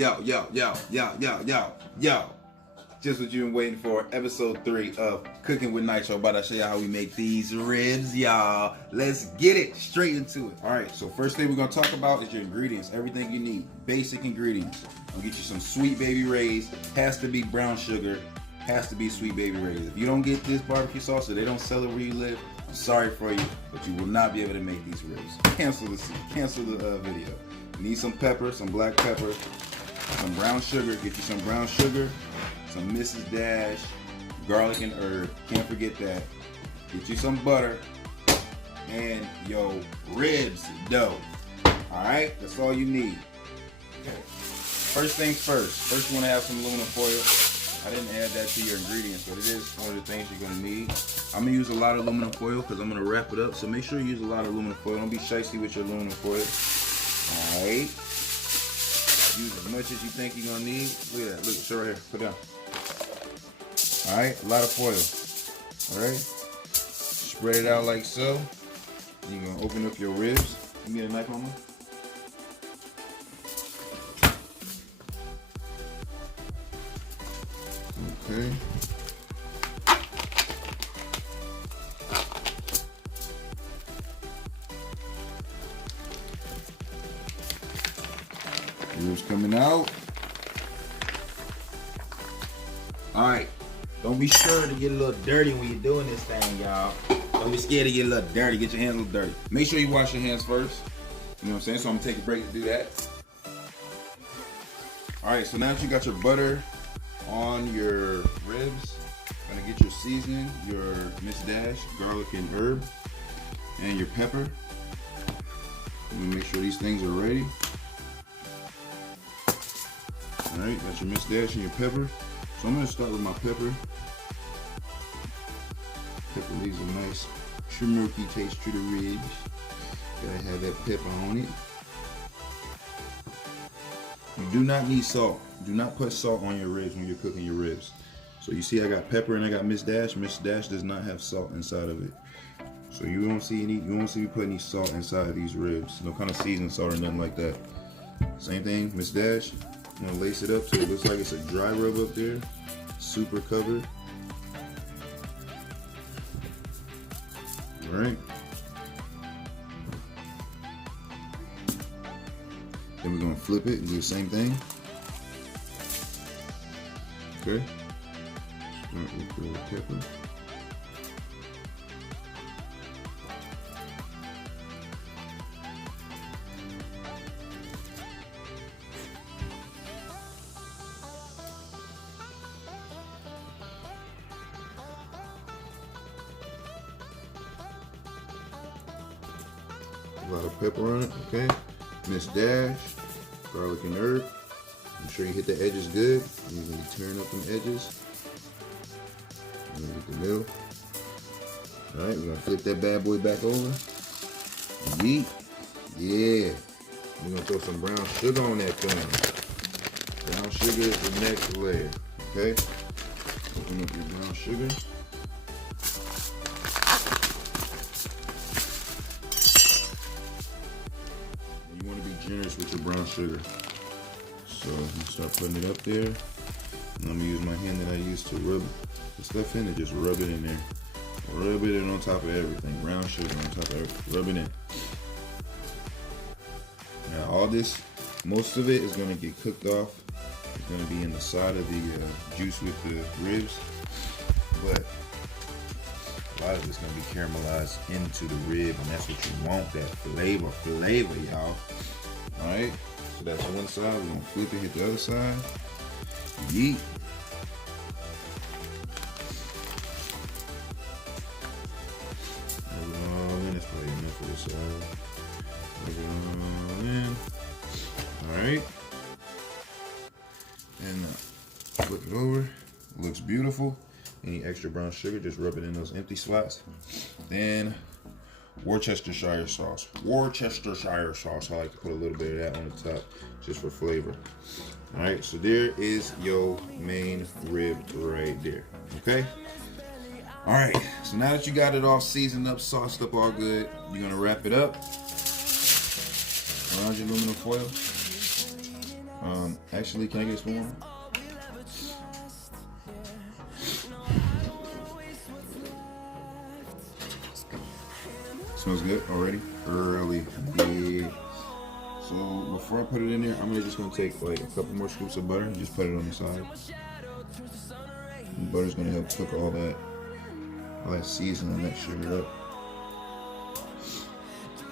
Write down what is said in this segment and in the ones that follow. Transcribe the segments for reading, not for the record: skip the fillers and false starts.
Yo. Just what you've been waiting for. Episode 3 of Cooking with Nitro. About to show you how we make these ribs, y'all. Let's get it straight into it. Alright, so first thing we're going to talk about is your ingredients. Everything you need. Basic ingredients. I'll get you some Sweet Baby Ray's. Has to be brown sugar. Has to be Sweet Baby Ray's. If you don't get this barbecue sauce or they don't sell it where you live, I'm sorry for you, but you will not be able to make these ribs. Cancel the video. You need some pepper, some black pepper, some brown sugar. Get you some brown sugar, some Mrs. Dash, garlic and herb. Can't forget that. Get you some butter and your ribs dough. Alright, that's all you need. Okay. First things first. First you want to have some aluminum foil. I didn't add that to your ingredients, but it is one of the things you're going to need. I'm going to use a lot of aluminum foil because I'm going to wrap it up. So make sure you use a lot of aluminum foil. Don't be shysty with your aluminum foil. Alright. Use as much as you think you're going to need. Look at that. Look, show right here. Put down. Alright. A lot of foil. Alright. Spread it out like so. You're going to open up your ribs. Can you get a knife on me? Okay. Ribs coming out. Alright. Don't be scared to get a little dirty when you're doing this thing, y'all. Don't be scared to get a little dirty. Get your hands a little dirty. Make sure you wash your hands first. You know what I'm saying? So I'm going to take a break to do that. Alright, so now that you got your butter on your ribs, gonna get your seasoning, your Miss Dash, garlic and herb, and your pepper. Let me make sure these things are ready. Alright, got your Miss Dash and your pepper. So I'm gonna start with my pepper. Pepper leaves a nice smoky taste to the ribs. Gotta have that pepper on it. You do not need salt. Do not put salt on your ribs when you're cooking your ribs. So you see I got pepper and I got Miss Dash. Miss Dash does not have salt inside of it. So you won't see me put any salt inside of these ribs. No kind of seasoning salt or nothing like that. Same thing, Miss Dash. I'm gonna lace it up so it looks like it's a dry rub up there. Super covered. Alright. Then we're gonna flip it and do the same thing. Okay. Start with the pepper. A lot of pepper on it, okay. Miss Dash, garlic and herb. Make sure you hit the edges good. You're going to be tearing up them edges. And then get the middle. Alright, we're going to flip that bad boy back over. Yeet. Yeah. We're going to throw some brown sugar on that thing. Brown sugar is the next layer. Okay? Open up your brown sugar. You want to be generous with your brown sugar. So I'm gonna start putting it up there. And I'm gonna use my hand that I used to rub the stuff in and just rub it in there. Rub it in on top of everything. Brown sugar on top of everything. Rub it in. Now all this, most of it is gonna get cooked off. It's gonna be in the side of the juice with the ribs. But a lot of it's gonna be caramelized into the rib, and that's what you want, that flavor, y'all. Alright? So that's one side. We're gonna flip it, hit the other side. Yeet. Rub it all in. That's probably enough for this side. Rub it all in. Alright. And flip it over. Looks beautiful. Any extra brown sugar, just rub it in those empty spots. Then Worcestershire sauce. Worcestershire sauce. I like to put a little bit of that on the top just for flavor. Alright, so there is your main rib right there. Okay? Alright, so now that you got it all seasoned up, sauced up, all good, you're gonna wrap it up around your aluminum foil. Actually, can I get a spoon? Smells good already. Really good. So before I put it in there, I'm just gonna take like a couple more scoops of butter and just put it on the side. And butter's gonna help cook all that seasoning, that sugar up.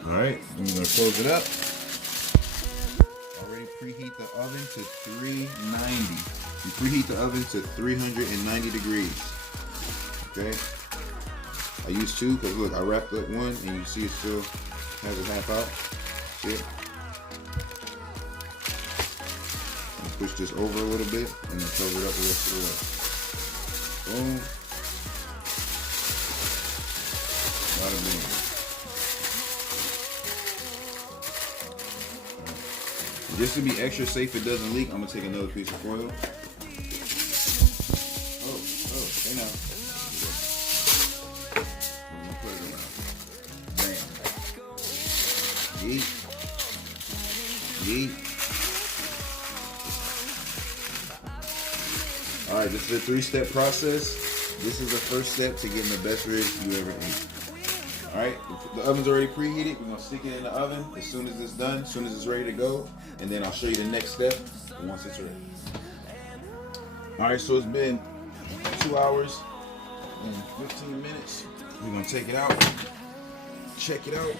All right, I'm gonna close it up. Already preheat the oven to 390. You preheat the oven to 390 degrees. Okay. I used two because look, I wrapped up one and you see it still has a half out. See it? Push this over a little bit and then cover it up the rest of the way. Boom. Bada bing. Just to be extra safe it doesn't leak, I'm gonna take another piece of foil. Oh, hey now. I'm gonna put it around. Bam. Yeet. Yeet. All right, this is a 3-step process. This is the first step to getting the best ribs you ever ate. All right, the oven's already preheated. We're gonna stick it in the oven as soon as it's done, as soon as it's ready to go, and then I'll show you the next step once it's ready. All right, so it's been 2 hours and 15 minutes. We're gonna take it out, check it out.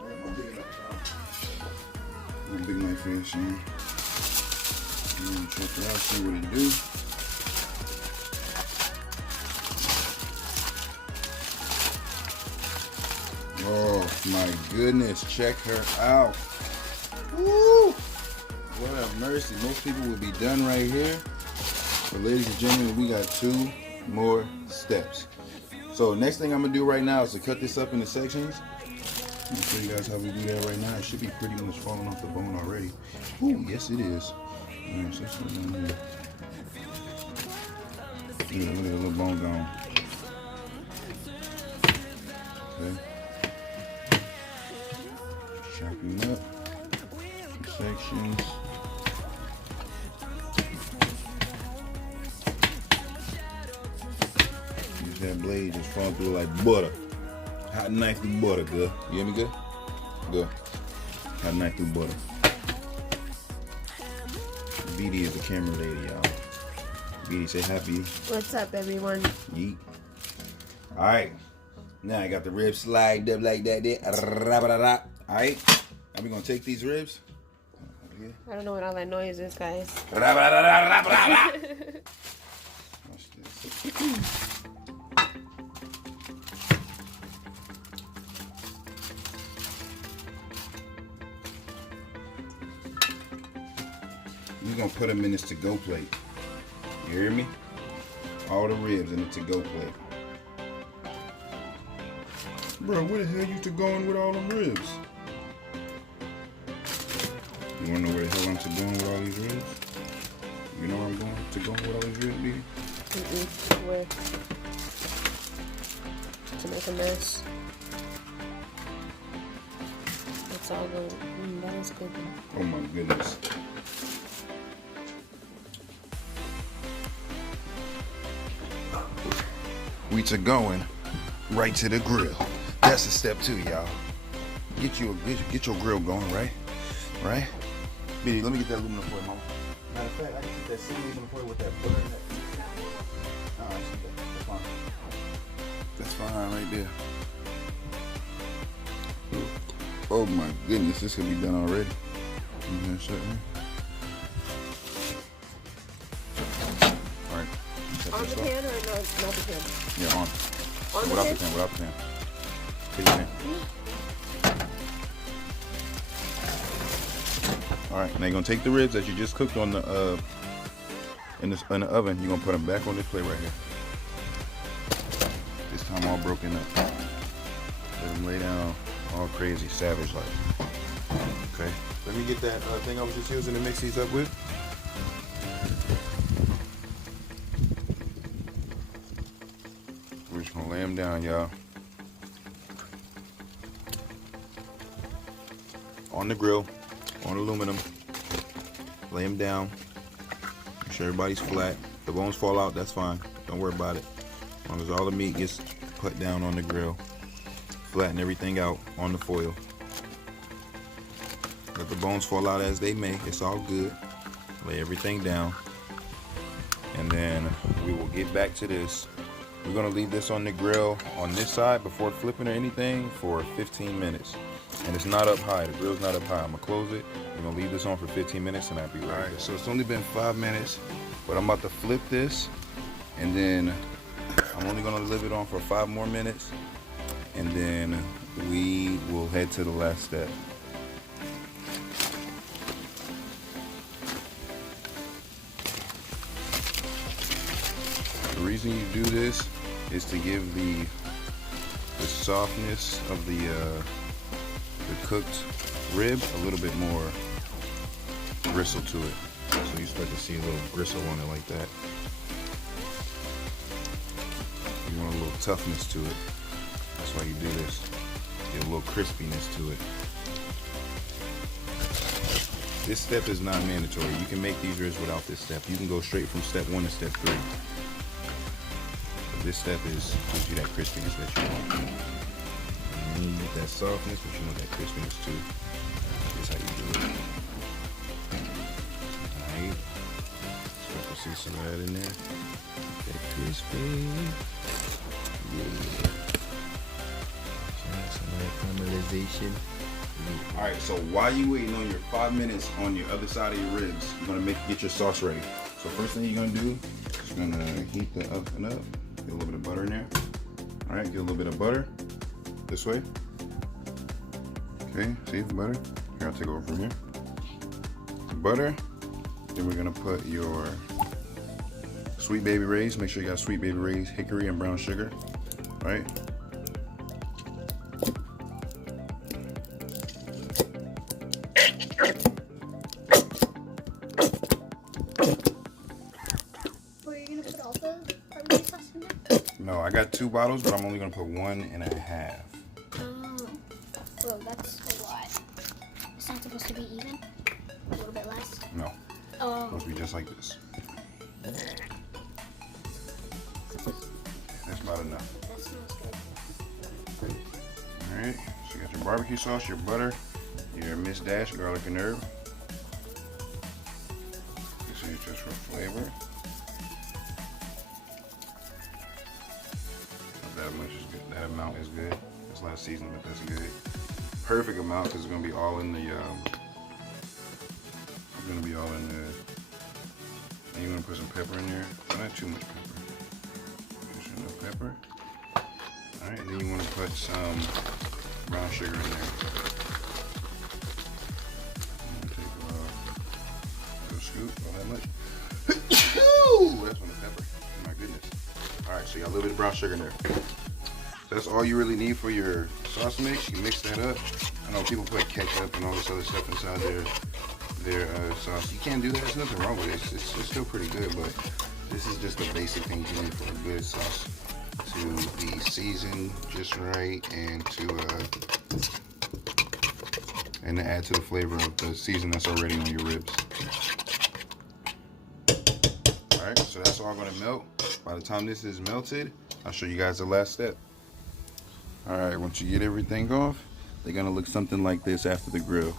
All right, my big knife here, Sean. Check it out, see what it do. Oh my goodness, check her out. Woo! Lord have mercy, most people would be done right here. But ladies and gentlemen, we got 2 more steps. So next thing I'm gonna do right now is to cut this up into sections. Let me show you guys how we do that right now. It should be pretty much falling off the bone already. Ooh, yes it is. Alright, so let's down here. Yeah, look at the little bone gone. Okay. Chop them up. Sections. Use that blade just fall through like butter. Hot knife through butter, good. You hear me good? Good. Hot knife through butter. BD is the camera lady, y'all. BD, say happy. What's up, everyone? Yeet. All right. Now I got the ribs slide up like that. All right. Now we're going to take these ribs. I don't know what all that noise is, guys. Watch this. We're going to put them in this to-go plate. You hear me? All the ribs in the to-go plate. Bro, where the hell you to-going with all them ribs? You want to know where the hell I'm to-going with all these ribs? You know where I'm going to-going with all these ribs, baby? Where? To make a mess. It's all good. That is good. Oh my goodness. We to-going right to the grill. That's the step 2, y'all. Get your grill going, right? Right? Biddy, let me get that aluminum foil, mama. Matter of fact, I can get that same aluminum foil with that butter in that. Alright, that's fine. That's fine right there. Oh my goodness, this could be done already. Alright. On the pan or not the pan? Yeah, on. Without the pan, without the pan. Take the pan. Alright, now you're gonna take the ribs that you just cooked on the in the oven, you're gonna put them back on this plate right here. This time all broken up. Let them lay down all crazy, savage like. Okay. Let me get that thing I was just using to mix these up with. We're just gonna lay them down, y'all. On the grill. on aluminum. Lay them down. Make sure everybody's flat. If the bones fall out, that's fine. Don't worry about it. As long as all the meat gets put down on the grill. Flatten everything out on the foil. Let the bones fall out as they may. It's all good. Lay everything down. And then we will get back to this. We're gonna leave this on the grill on this side before flipping or anything for 15 minutes. And it's not up high, the grill's not up high. I'm gonna close it. We're gonna leave this on for 15 minutes and I'll be right back. So it's only been 5 minutes, but I'm about to flip this. And then I'm only gonna leave it on for 5 more minutes. And then we will head to the last step. The reason you do this is to give the softness of the cooked rib a little bit more bristle to it. So you start to see a little bristle on it like that. You want a little toughness to it. That's why you do this. Get a little crispiness to it. This step is not mandatory. You can make these ribs without this step. You can go straight from step 1 to step 3. But this step gives you that crispiness that you want. And you get that softness, but you want that crispiness too. That's how you do it. Alright. Start to see some of that in there. That crispy. Yeah. Some of that caramelization. Alright, so while you waiting on your 5 minutes on your other side of your ribs, you're gonna get your sauce ready. So first thing you're gonna do is you're gonna heat the oven up. Get a little bit of butter in there. Alright, get a little bit of butter. This way. Okay, see the butter? Here, I'll take over from here. Butter. Then we're gonna put your Sweet Baby Ray's. Make sure you got Sweet Baby Ray's, Hickory, and brown sugar. Right? Were you gonna put all the barbecue sauce in there? No, I got 2 bottles, but I'm only gonna put 1.5. Oh, well, that's a lot. It's not supposed to be even? A little bit less? No, Oh. it's supposed to be just like this. That's about enough. That smells good. Alright, so you got your barbecue sauce, your butter, your Miss Dash garlic and herb. This is just for flavor. That much is good. That amount is good. That's not seasoned, but that's good. Perfect amount because it's gonna be all in the. It's gonna be all in the. And you wanna put some pepper in there, but not too much pepper. Just enough pepper. All right, then you wanna put some brown sugar in there. Take a little scoop, all that much. Ooh, that's on the pepper. Oh my goodness. All right, so you got a little bit of brown sugar in there. So that's all you really need for your sauce mix. You can mix that up. I know people put ketchup and all this other stuff inside their sauce. You can't do that. There's nothing wrong with it. It's still pretty good, but this is just the basic things you need for a good sauce to be seasoned just right and to add to the flavor of the season that's already on your ribs. All right, so that's all gonna melt. By the time this is melted, I'll show you guys the last step. All right, once you get everything off, they're gonna look something like this after the grill.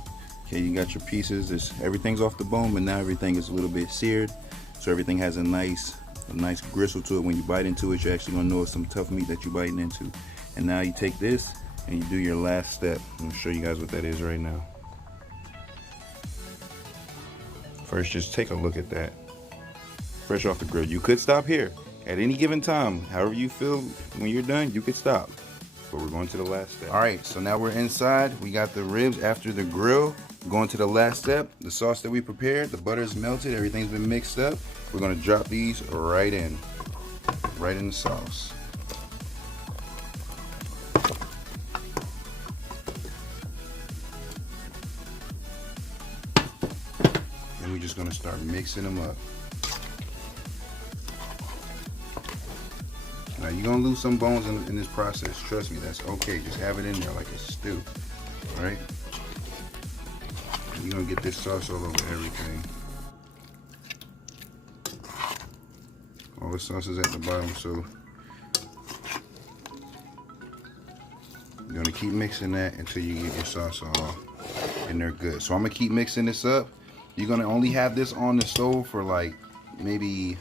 Okay, you got your pieces. Everything's off the bone, but now everything is a little bit seared, so everything has a nice gristle to it. When you bite into it, you're actually gonna know it's some tough meat that you're biting into. And now you take this and you do your last step. I'm gonna show you guys what that is right now. First, just take a look at that. Fresh off the grill. You could stop here at any given time. However you feel when you're done, you could stop. But we're going to the last step. All right, so now we're inside. We got the ribs after the grill. Going to the last step. The sauce that we prepared, the butter is melted, everything's been mixed up. We're gonna drop these right in the sauce. And we're just gonna start mixing them up. Now you're gonna lose some bones in this process. Trust me, that's okay. Just have it in there like a stew, all right? You're gonna get this sauce all over everything. All the sauce is at the bottom, so you're gonna keep mixing that until you get your sauce all in there good. So I'm gonna keep mixing this up. You're gonna only have this on the stove for like maybe,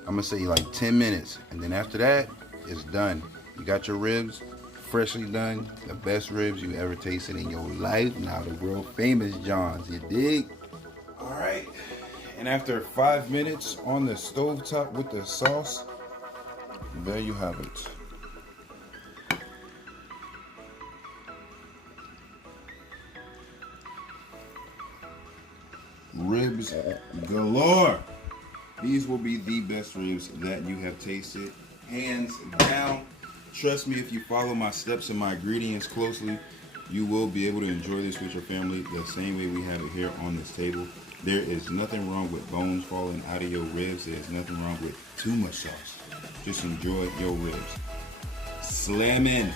I'm gonna say like 10 minutes. And then after that, it's done. You got your ribs, freshly done. The best ribs you ever tasted in your life. Now the world famous Johns, you dig? All right. And after 5 minutes on the stove top with the sauce, there you have it. Ribs galore. These will be the best ribs that you have tasted, hands down. Trust me, if you follow my steps and my ingredients closely, you will be able to enjoy this with your family the same way we have it here on this table. There is nothing wrong with bones falling out of your ribs. There's nothing wrong with too much sauce. Just enjoy your ribs. Slamming.